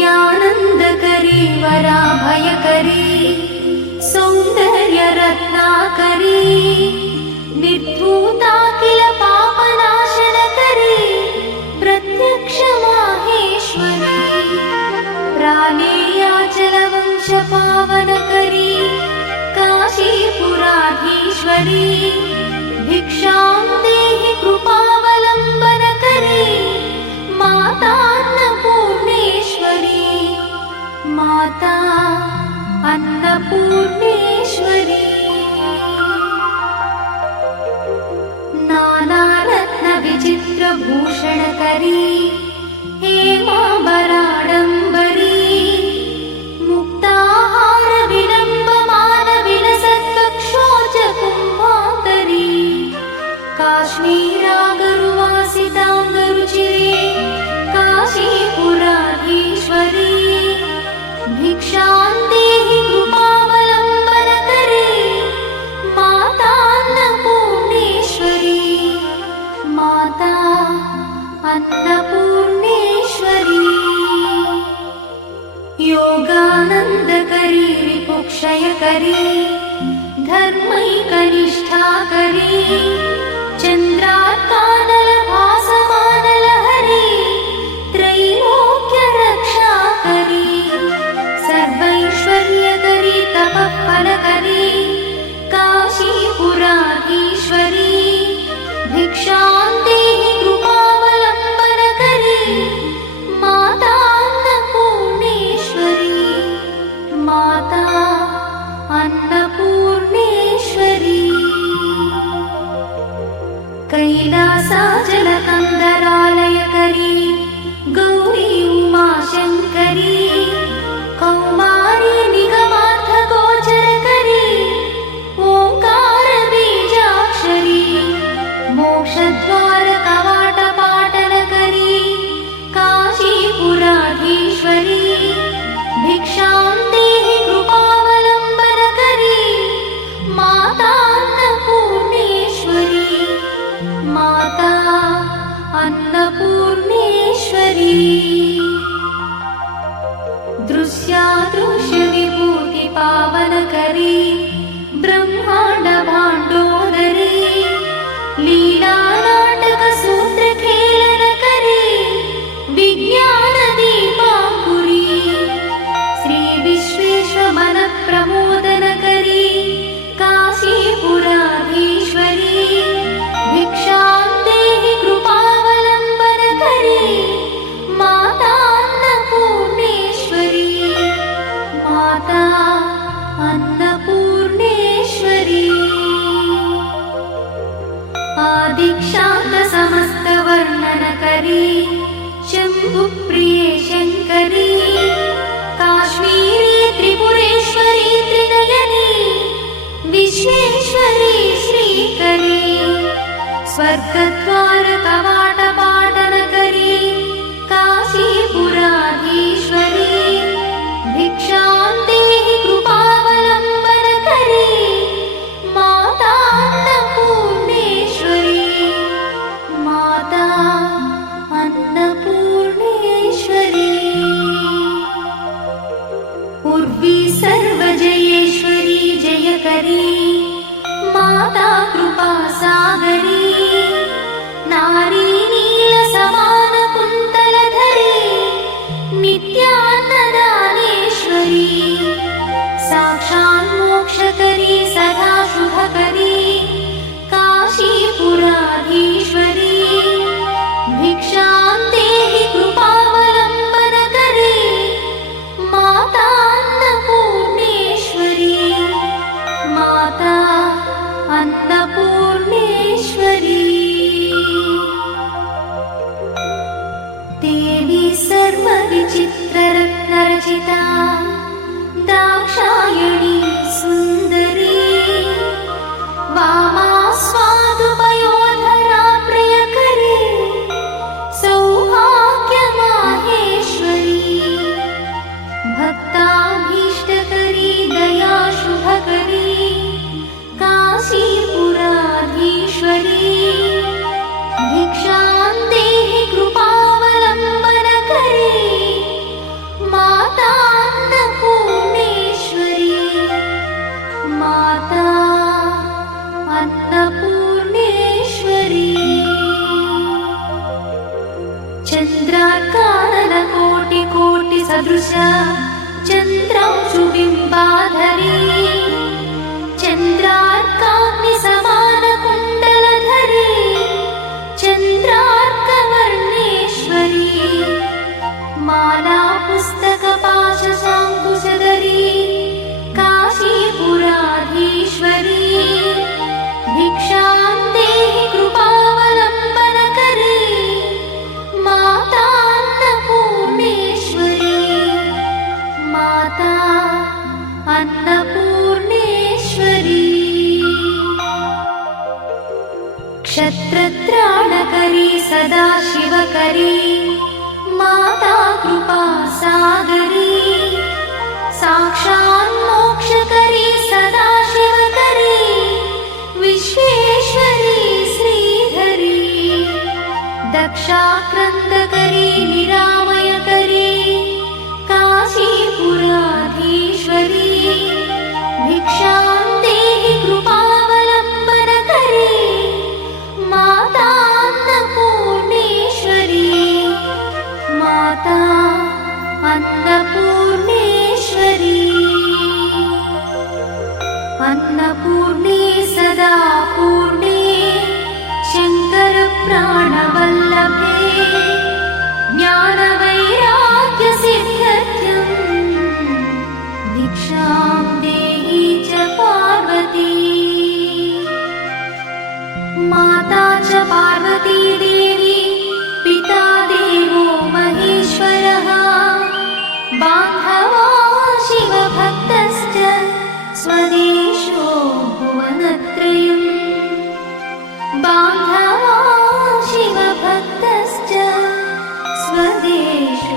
नित्यानन्दकरी वराभयकरी सौन्दर्यरत्नाकरी निर्धूताखिल पापनाशनकरी प्रत्यक्षमाहेश्वरी प्रालेयाचलवंशपावनकरी काशीपुराधीश्वरी भिक्षां देहि कृपावलम्बनकरी माता अन्नपूर्णेश्वरी माता अन्नपूर्णेश्वरी नानारत्नविचित्रभूषणकरी हेमाम्बराडम्बरी मुक्ताहारविलम्बमानविलसत्कक्षोजकुम्भाकरी काश्मीरागरुवासिताङ्गरुचिरे काशीपुराधीश्वरी भिक्षां देहि कृपावलम्बनकरी माता अन्नपूर्णेश्वरी माता अन्नपूर्णेश्वरी योगानन्दकरी रिपुक्षयकरी धर्मैकनिष्ठाकरी चन्द्रार्कानलभासमानलहरी त्रैलोक्यरक्षाकरी सर्वैश्वर्यकरी तपःफलकरी काशीपुराधीश्वरी भिक्षां देहि कृपावलम्बनकरी माता अन्नपूर्णेश्वरी माता अन्नपूर्णेश्वरी कैलासाचलकन्दरालयकरी गौरी उमाशङ्करी कौमारी निगमार्थगोचरकरी ओङ्कारबीजाक्षरी मोक्षद्वारकवाटपाटनकरी काशीपुराधीश्वरी भिक्षां देहि कृपावलम्बनकरी माता अन्नपूर्णेश्वरी माता अन्नपूर्णेश्वरी दृश्यादृश्यविभूतिपावनकरी ब्रह्माण्डभाण्डोदरी लीलानाटकसूत्रखेलनकरी विज्ञानदीपाङ्कुरी श्रीविश्वेश्वमनप्रमोदनकरी काशीपुराधीश्वरी भिक्षां देहि कृपावलम्बनकरी माता अन्नपूर्णेश्वरी माता अन्नपूर्णेश्वरी आदिक्षान्तसमस्तवर्णनकरी शम्भुप्रिये शङ्करी काश्मीरी त्रिपुरेश्वरी त्रिनयनी विश्वेश्वरी श्रीकरी स्वर्गद्वारकवाटपाटनकरी काशीपुराधीश्वरी भिक्षां देहि कृपावलम्बनकरी माता अन्नपूर्णेश्वरी माता अन्नपूर्णेश्वरी उर्वी सर्वजयेश्वरी जयकरी माता कृपासागरी नारी नीलसमानकुन्तलधरी नित्यान्नदानेश्वरी साक्षात् मोक्षकरी सदा शुभकरी काशीपुराधीश्वरी भिक्षां देहि कृपावलम्बनकरी माता अन्नपूर्णेश्वरी माता अन्नपूर्णेश्वरी देवी सर्वविचित्ररत्नरचिता दाक्षायणी सुन्दरी वामा स्वादुपयोधरा प्रियकरी सौभाग्यमाहेश्वरी भक्ताभीष्टकरी दयाशुभकरी काशीपुराधीश्वरी भिक्षां देहि कृपावलम्बनकरी चन्द्रार्काननकोटिकोटिसदृश चन्द्रांशुबिम्बाधरी चन्द्रार्काग्निसमानकुण्डलधरी चन्द्रार्कवर्णेश्वरी माला पुस्तकपाशशाङ्कुशधरी काशीपुराधीश्वरी भिक्षां देहि कृपावलम्बनकरी माता अन्नपूर्णेश्वरी माता अन्नपूर्णेश्वरी क्षत्रत्राणकरी सदा शिवकरी माता कृपा सागरी साक्षात् मोक्षकरी सदा शिवकरी विश्वेश्वरी श्रीधरी दक्षाक्रन्दकरी निरामयकरी काशीपुराधीश्वरी भिक्षां देहि कृपावलम्बनकरी माता अन्नपूर्णेश्वरी माता अन्नपूर्णेश्वरी अन्नपूर्णे सदा पूर्णे शङ्करप्राणवल्लभे ज्ञानवैराग्यसिद्ध्यर्थं भिक्षां देहि च पार्वती माता च पार्वती देवी पिता देवो महेश्वरः बान्धवा शिवभक्तश्च स्वदेशो भुवनत्रयम् बान्धवा शिवभक्तश्च स्वदेशो